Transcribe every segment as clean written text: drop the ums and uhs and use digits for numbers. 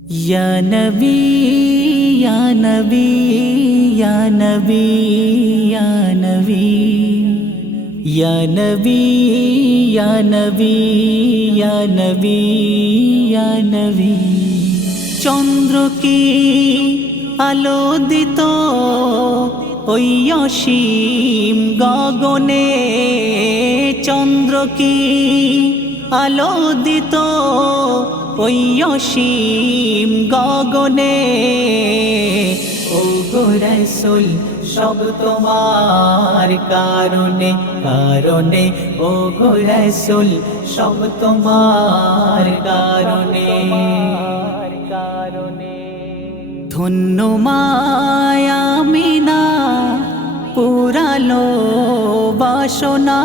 या नबी या नबी या नबी या नबी या नबी या नबी या नबी या नबी चंद्र की আলো দিত ওই অসীম গগনে চন্দ্র কি আলো দিত ওই অসীম গগনে ও গো রাসূল সব তোমার কারণে কারণে ও গো রাসূল সব তোমার কারণে ধন্য মায়া মিনা পুরালো বাসনা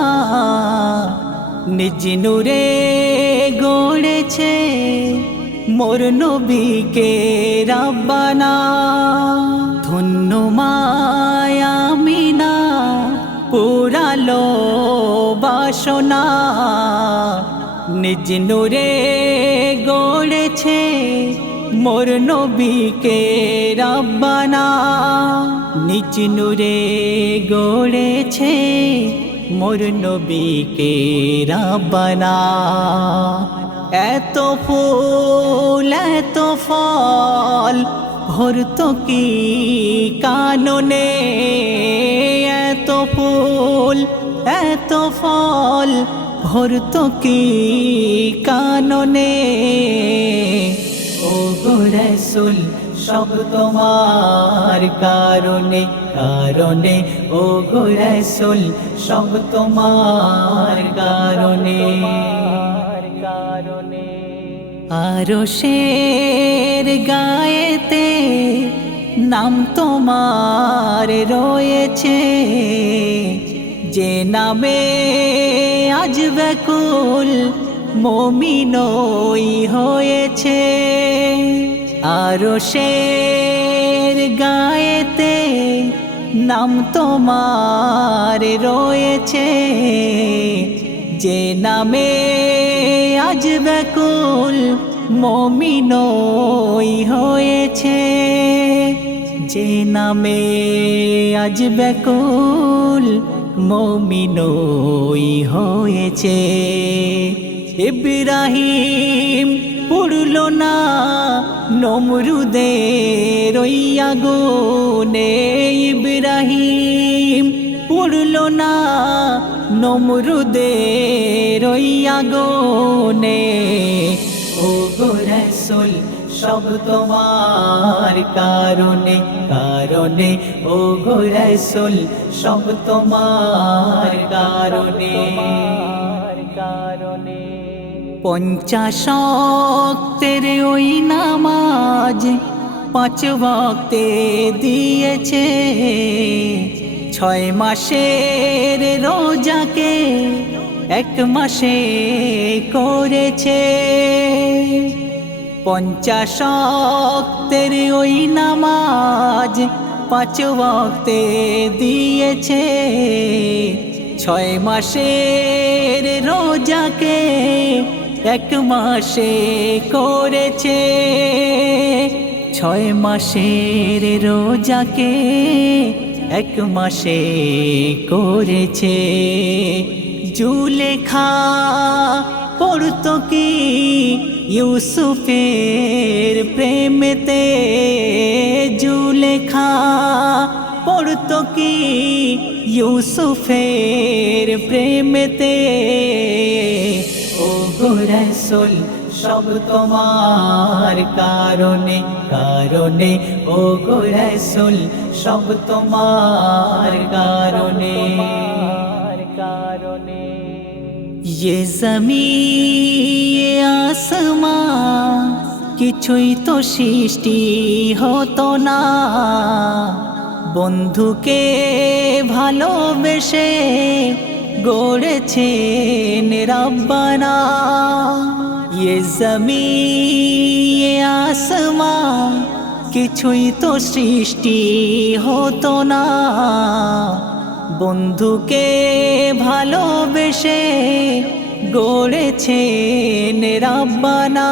নিজ নূরে গড়েছে মোর নবীকে রাব্বানা ধন্য মায়া মিনা পুরালো বাসনা নিজ নূরে গড়েছে মোর নবীকে রাব্বানা নিজ নূরে গড়েছে মোর নবীকে রাব্বানা এত ফুল এত ফল ভরত কি কাননে এত ফুল এত ফল ভরত কি কাননে ও গো রাসূল সব তোমার কারণে কারণে ও গো রাসূল সব তোমার কারণে আরশের গায়েতে নাম তোমার রয়েছে যে নামে আজ ব্যাকুল মুমিনই হয়েছে আরশের গায়েতে নাম তোমার রয়েছে যে নামে আজ ব্যাকুল মুমিনই হয়েছে যে নামে আজ ব্যাকুল মুমিনই হয়েছে ইব্রাহিম পুড়লো না নমরুদের ওই আগুনে ইব্রাহিম পুড়লো না নমরুদের ওই আগুনে ও গো রাসূল সব তোমার কারণে কারণে ও গো রাসূল সব তোমার কারণে পঞ্চাশক্তের ওই নামাজ 5 ওয়াক্তে দিয়েছে 6 মাসের রোজাকে 1 মাসে করেছে পঞ্চাশক্তের ওই নামাজ 5 ওয়াক্তে দিয়েছে 6 মাসের রোজাকে 1 মাসে করেছে 6 মাসের রোজাকে 1 মাসে করেছে জুলেখা পড়তো কি ইউসুফের প্রেমেতে জুলেখা পড়তো কি ইউসুফের প্রেমেতে ও গো রাসূল সব তোমার কারণে কারণে ও গো রাসূল সব তোমার কারণে ये ज़मीन ये आसमां কিছুই তো সৃষ্টি হতো না বন্ধুকে ভালোবেসে গড়েছেন রাব্বানা ये ज़मीन ये आसमां কিছুই তো সৃষ্টি হতো না বন্ধুকে ভালোবেসে গড়েছেন রাব্বানা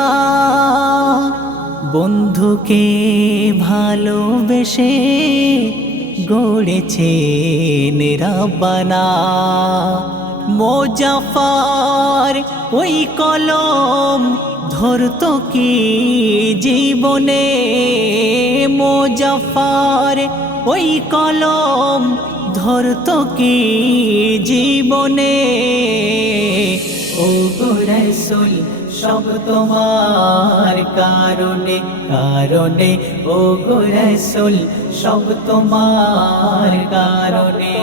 বন্ধুকে ভালোবেসে গড়েছেন রাব্বানা। মোজাফফর ওই কলম ধরতো কি জীবনে, মোজাফফর ওই কলম ধরতো কি জীবনে। ও গো রাসূল সব তোমার কারণে কারণে, ও গো রাসূল সব তোমার কারণে।